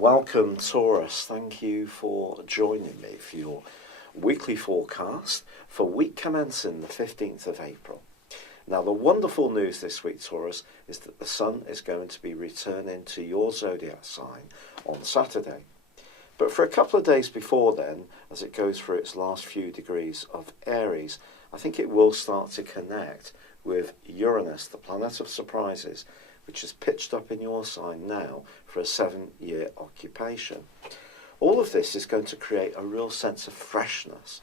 Welcome, Taurus. Thank you for joining me for your weekly forecast for week commencing the 15th of April. Now, the wonderful news this week, Taurus, is that the Sun is going to be returning to your Zodiac sign on Saturday. But for a couple of days before then, as it goes through its last few degrees of Aries, I think it will start to connect with Uranus, the planet of surprises, which is pitched up in your sign now for a 7-year occupation. All of this is going to create a real sense of freshness.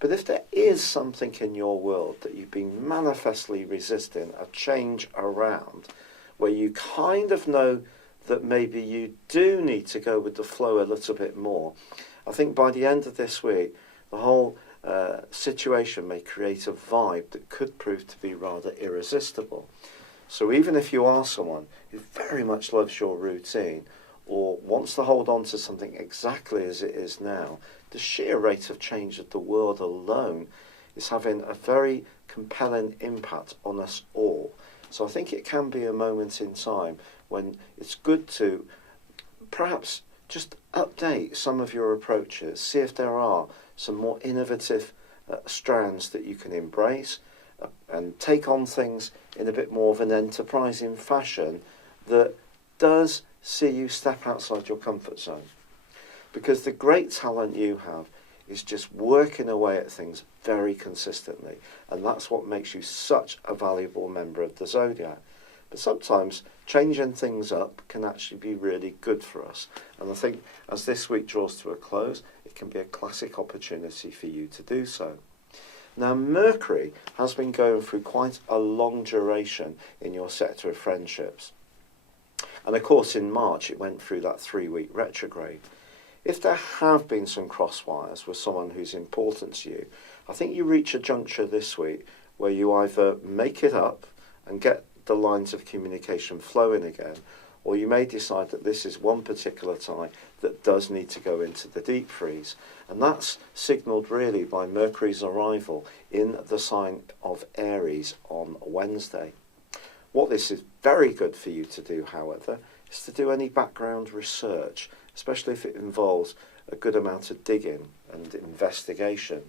But if there is something in your world that you've been manifestly resisting a change around, where you kind of know that maybe you do need to go with the flow a little bit more, I think by the end of this week, the whole situation may create a vibe that could prove to be rather irresistible. So even if you are someone who very much loves your routine or wants to hold on to something exactly as it is now, the sheer rate of change of the world alone is having a very compelling impact on us all. So I think it can be a moment in time when it's good to perhaps just update some of your approaches, see if there are some more innovative strands that you can embrace, and take on things in a bit more of an enterprising fashion that does see you step outside your comfort zone. Because the great talent you have is just working away at things very consistently, and that's what makes you such a valuable member of the Zodiac. But sometimes changing things up can actually be really good for us, and I think as this week draws to a close, it can be a classic opportunity for you to do so. Now, Mercury has been going through quite a long duration in your sector of friendships. And of course, in March, it went through that 3-week retrograde. If there have been some crosswires with someone who's important to you, I think you reach a juncture this week where you either make it up and get the lines of communication flowing again, or you may decide that this is one particular tie that does need to go into the deep freeze. And that's signalled really by Mercury's arrival in the sign of Aries on Wednesday. What this is very good for you to do, however, is to do any background research, especially if it involves a good amount of digging and investigation.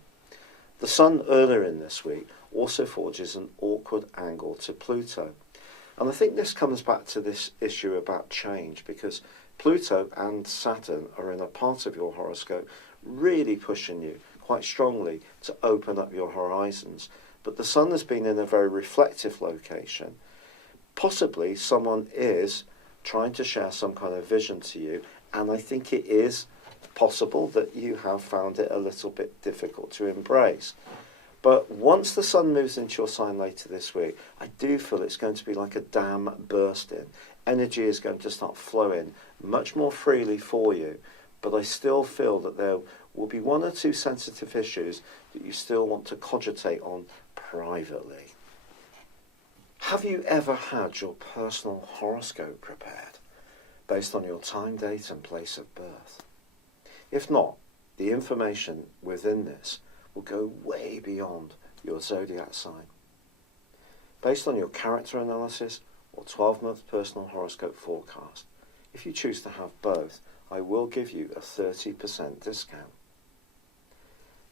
The Sun earlier in this week also forges an awkward angle to Pluto. And I think this comes back to this issue about change, because Pluto and Saturn are in a part of your horoscope really pushing you quite strongly to open up your horizons. But the Sun has been in a very reflective location. Possibly someone is trying to share some kind of vision to you, and I think it is possible that you have found it a little bit difficult to embrace. But once the Sun moves into your sign later this week, I do feel it's going to be like a dam bursting. Energy is going to start flowing much more freely for you. But I still feel that there will be one or two sensitive issues that you still want to cogitate on privately. Have you ever had your personal horoscope prepared based on your time, date and place of birth? If not, the information within this will go way beyond your zodiac sign. Based on your character analysis or 12-month personal horoscope forecast, if you choose to have both, I will give you a 30% discount.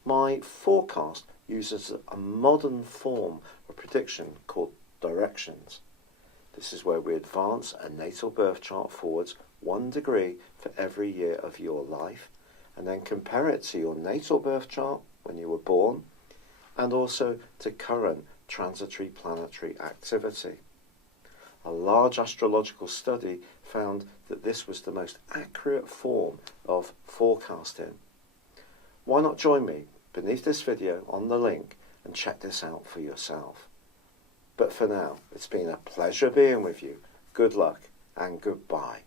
My forecast uses a modern form of prediction called directions. This is where we advance a natal birth chart forwards 1 degree for every year of your life, and then compare it to your natal birth chart when you were born, and also to current transitory planetary activity. A large astrological study found that this was the most accurate form of forecasting. Why not join me beneath this video on the link and check this out for yourself? But for now, it's been a pleasure being with you. Good luck and goodbye.